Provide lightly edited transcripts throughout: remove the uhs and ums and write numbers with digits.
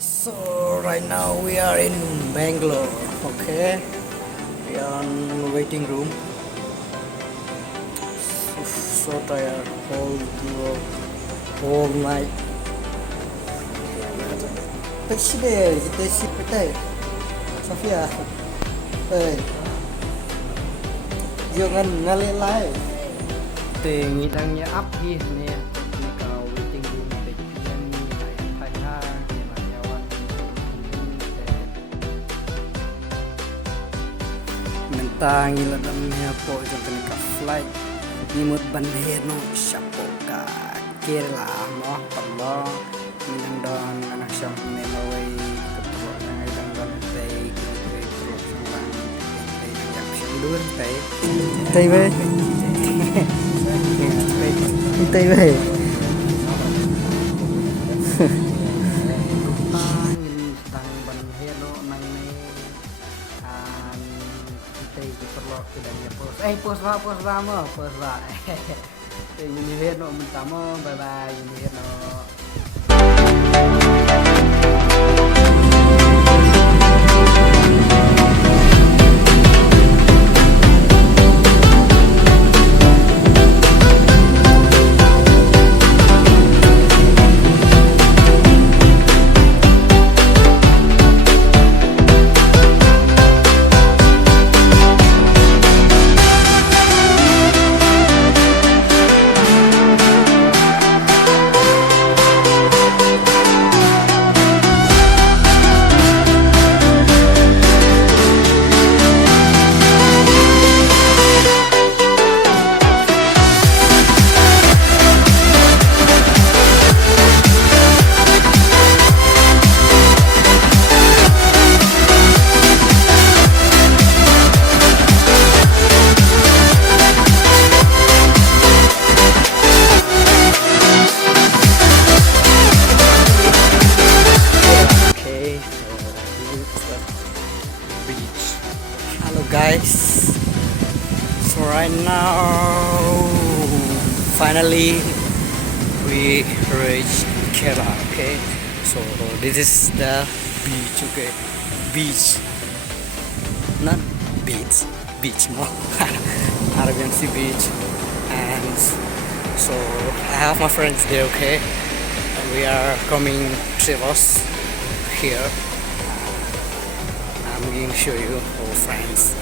So right now we are in Bangalore. Okay, we are on waiting room. So tired, whole night. Taxi there, taxi petai. Sophia, hey, jangan ngalih lai. Ngitangnya up here nih. Kalau waiting room dekian nih, banyak yawan. Mentang Ailad amnya po jangan ka flight. Nimut bandheno siapo ka Kerala mo palo minang don anak siyang Norway kapro na ngayon don tay kapro sang tay yak siyang dun tay ba tay ba tang bandheno nang may tay kapro kidanya post ba ini no mentamo bye bye ini no Hello guys, so right now finally we reached Kerala. Okay, so this is the beach. Okay, beach, not beach more Arabian Sea beach. And so I have my friends there. Okay, and we are coming travels here. I'm going to show you our friends,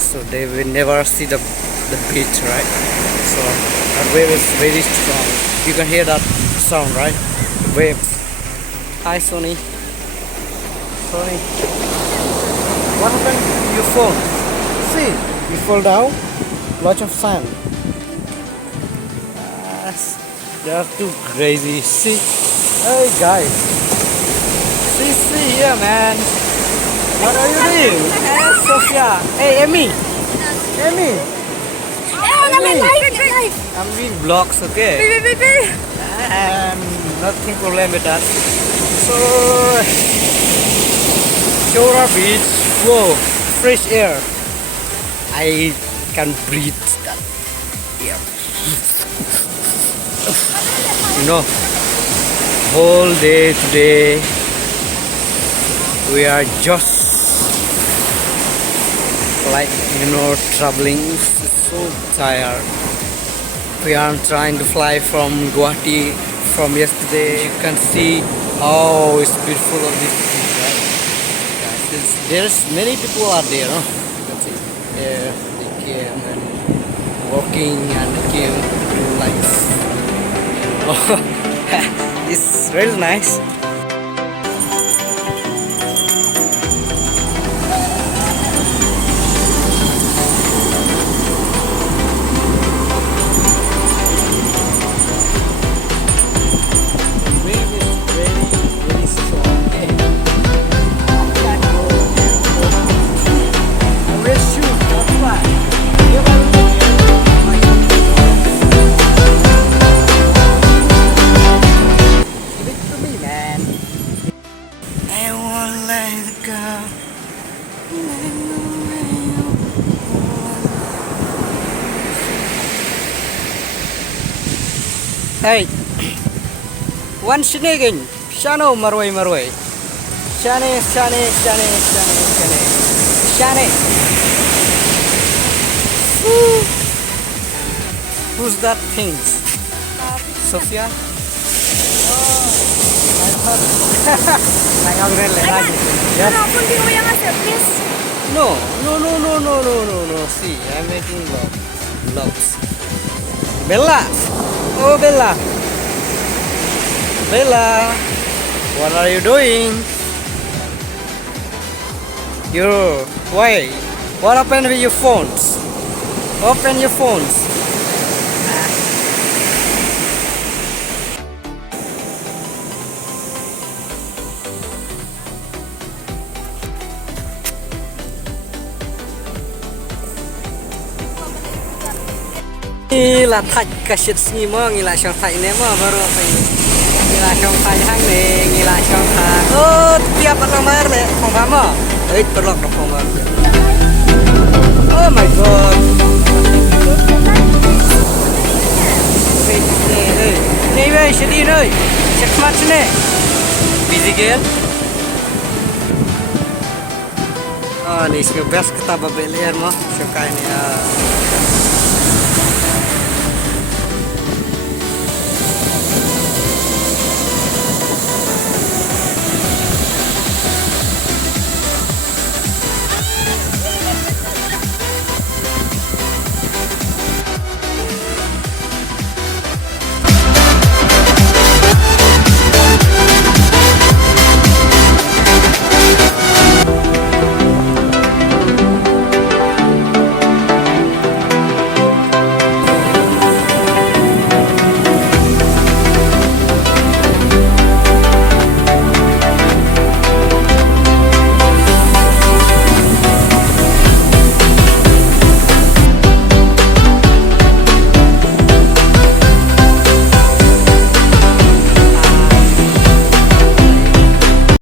so they will never see the beach, right? So that wave is very strong. You can hear that sound, right? The waves. Hi Sony. What happened to your phone? See, you fall down. Lots of sand. Yes, they are too crazy. See, hey guys. See here, man. What are you doing? Hey, Sophia. Hey, Emmy. I'm doing vlogs, okay? And nothing problem with that. So, Shora Beach. Whoa, fresh air. I can breathe that air. You know, whole day today we are just traveling. So tired. We are trying to fly from Guwahati from yesterday. You can see how it's beautiful on this beach, right? Yes, there's many people out there, no? You can see there they came and walking and they came like oh, it's really nice. Hey, one shinigin, shano marway. Shane. Woo. Who's that thing? Sophia? No. See, I'm making vlogs. Bella! Oh, Bella! Bella! What are you doing? Why? What happened with your phones? Open your phones. Là thạch cả shit ni mo ngila shong thạch ne mo baru apa ini ngila shong thạch hang ne ngila shong thạch oh tiap orang mar le phong pha mo ơi perlok no phong mar oh my god này về sẽ đi nơi check smart ne busy girl oh ni इसके best kita babel air mo shokai ni